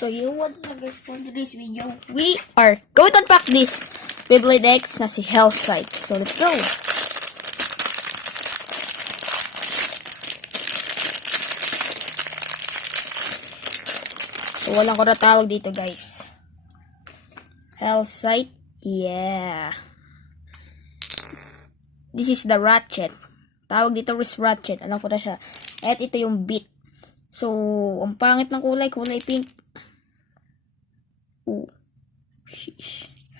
So you want to guys for today's video, we are going to unpack this Beyblade X na si Hellsight. So let's go. So walang ko na tawag dito guys. Hellsight. Yeah. This is the ratchet. Tawag dito wrist ratchet. Alam ko na siya. At ito yung bit. So ang pangit ng kulay pink. Sheesh.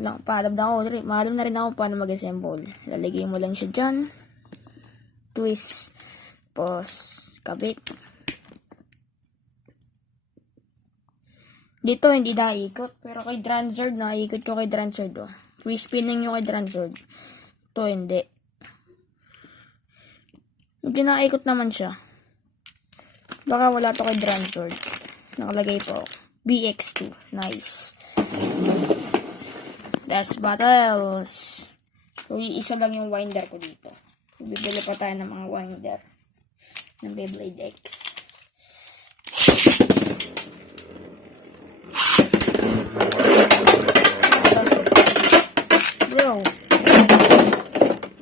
Maalam na rin ako paano mag-assemble. Lalagay mo lang siya dyan. Twist. Tapos, kabit. Dito, hindi naikot. Pero kay Dranzord, naikot ko kay Dranzord. Oh. Free spinning yung kay Dranzord. Ito, hindi. Hindi naikot naman siya. Baka wala to kay Dranzord. Nakalagay po. BX2. Nice. That's battles. So, isa lang yung winder ko dito. Bibili pa tayo ng mga winder ng Beyblade X. Bro,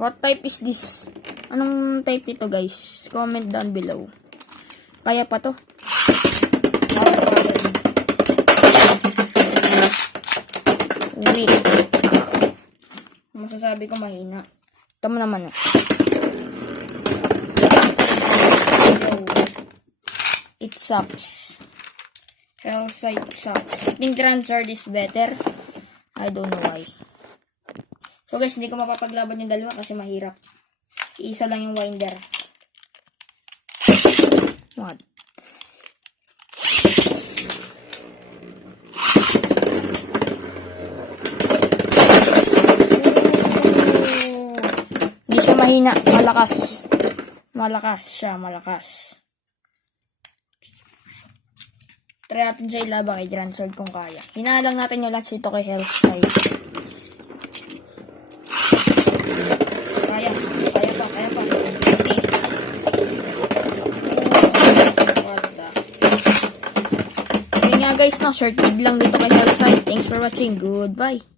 what type is this? Anong type nito guys? Comment down below. Kaya pa to? Wait. Masasabi ko mahina. Ito mo naman. It sucks. Hellsight sucks. I think Dranzord is better. I don't know why. So guys, hindi ko mapapaglaban yung dalawa kasi mahirap. Isa lang yung winder. What? Mahina, malakas siya. Try natin siya ilaba kay Dranzord kung kaya. Hinalang natin yung launch ito kay Hellsight. Kaya pa. Yun nga guys, short vid lang dito kay Hellsight. Thanks for watching. Goodbye.